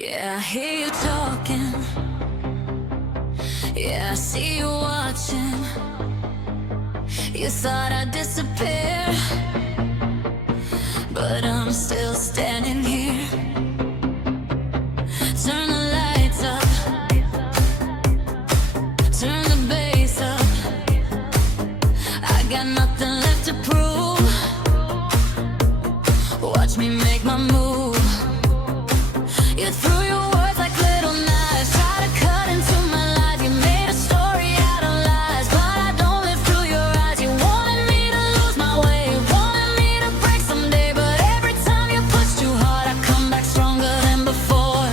Yeah, I hear you talking. Yeah, I see you watching. You thought I'd disappear, but I'm still standing here. Turn the lights up, turn the bass up. I got nothing left to prove. Watch me make my move. You threw your words like little knives, try to cut into my life. You made a story out of lies, but I don't live through your eyes. You wanted me to lose my way, wanted me to break someday, but every time you push too hard, I come back stronger than before.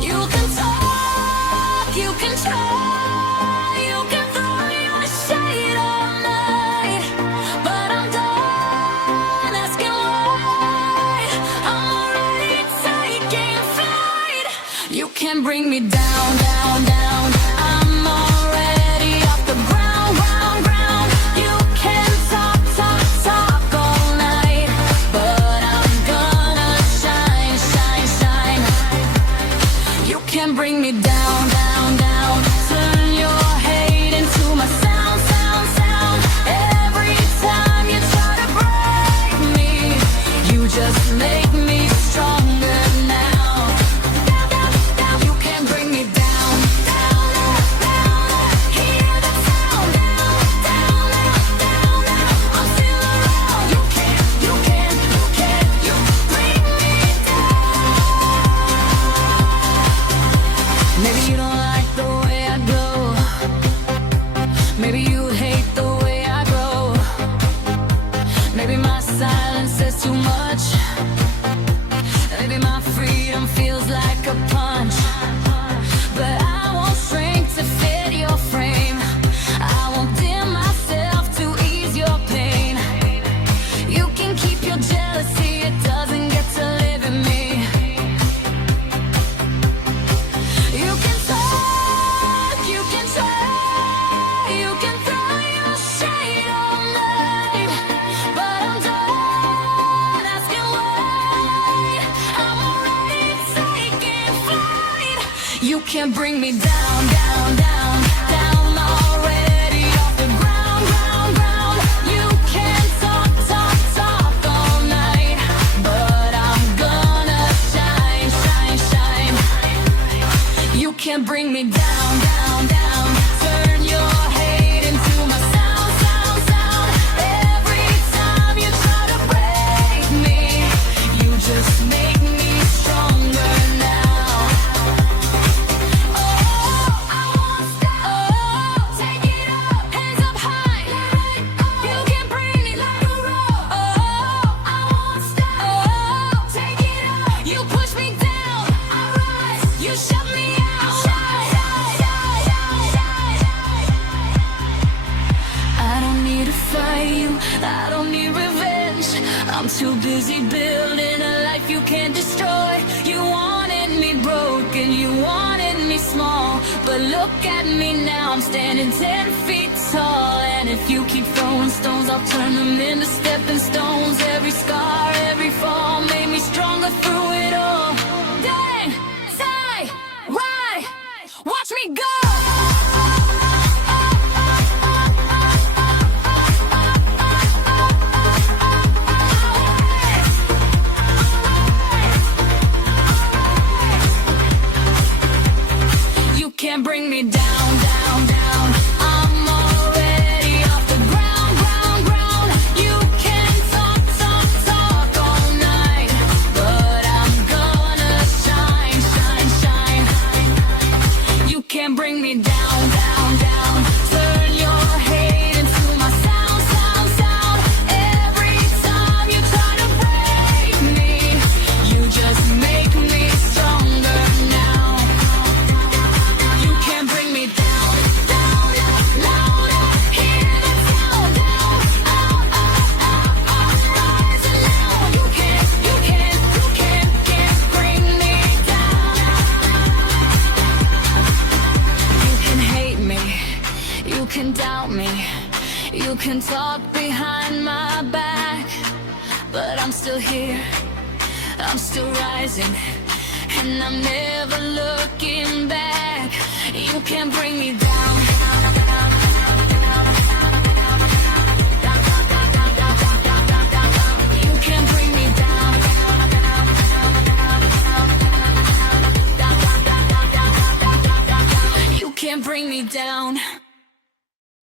You can talk, you can try, you can throw your shade all night, but I'm done asking why. I'm already taking flight. You can't bring me down, down, down. I'm already off the ground, ground, ground. You can talk, talk, talk all night, but I'm gonna shine, shine, shine. You can't bring me down, down, down. Turn your hate into my sound, sound, sound. Every time you try to break me, you just make me stronger now. Down, down, down. You can't bring me down, down, down, down. Hear the sound, down, down, down, down. I'm still around. You can't, you can't, you can't, you bring me down. Maybe you don't like the way I go. Maybe you hate the way I grow. Maybe my silence says too much. Maybe my freedom feels like a punch. But I won't shrink to fit your frame. I won't dim myself to ease your pain. You can keep your jealousy, it doesn't get to live in me. You can talk, you can try, you can throw your shade all night, but I'm done asking why. I'm already taking flight. You can't bring me down, down, down, down. Already off the ground, ground, ground. You can talk, talk, talk all night, but I'm gonna shine, shine, shine. You can't bring me down, down, down. Turn your hate into my sound, sound, sound. Every time you try to break me, you just make me stronger now. Oh, I won't stop. Oh, take it up, hands up high. You can bring me like a rock. Oh, I won't stop. Oh, take it up. You push me down, I rise. You shut me out. I don't need to fight you, I don't need revenge. I'm too busy building a life you can't destroy. You wanted me broken, you wanted me small, but look at me now, I'm standing 10 feet tall. And if you keep throwing stones, I'll turn them into stepping stones. Every scar, every fall made me stronger through it all. Dang, sigh, ride, watch me go. You can't bring me down, down, down. I'm already off the ground, ground, ground. You can talk, talk, talk all night, but I'm gonna shine, shine, shine. You can't bring me down, down, down. Turn your hate into my sound, sound, sound. Every time you try to break me, you just make me stronger now. You can't bring me down, down, louder. Hear the sound, down, out, out, out, out, rising now. You can't, you can't, you can't bring me down. You can hate me, you can doubt me, you can talk behind my back, but I'm still here, I'm still rising. and I'm never looking back. You can't bring me down. You can't bring me down. You can't bring me down.